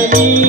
Yeah.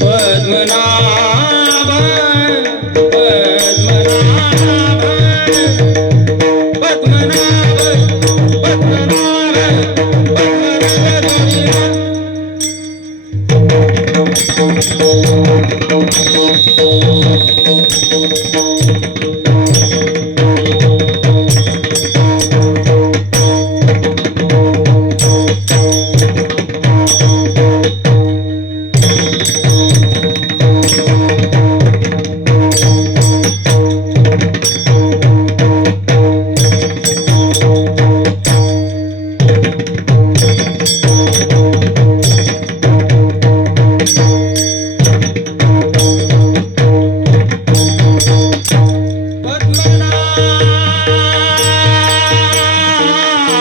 पद्मनाबा Padmanabh Padmanabh Padmanabh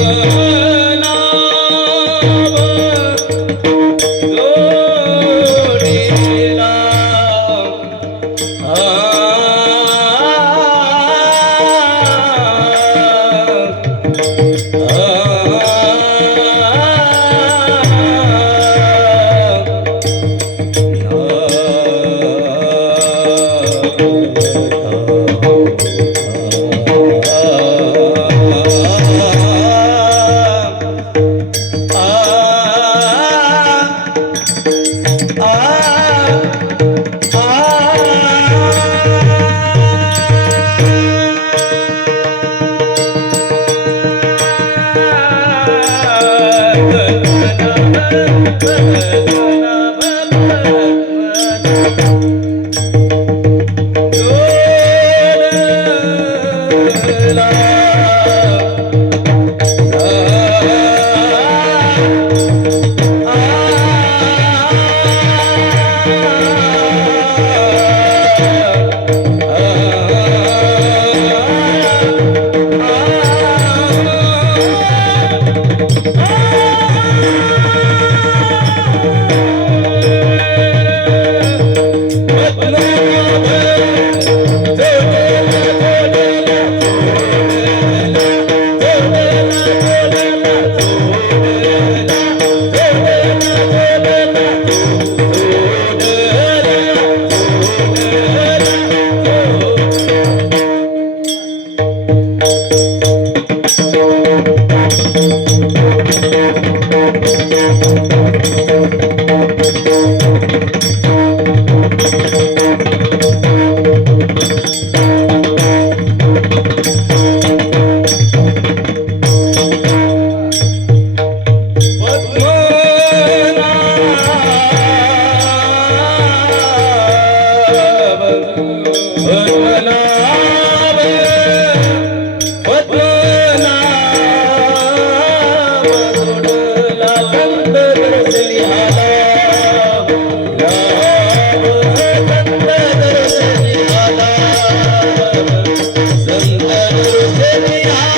Oh Yeah.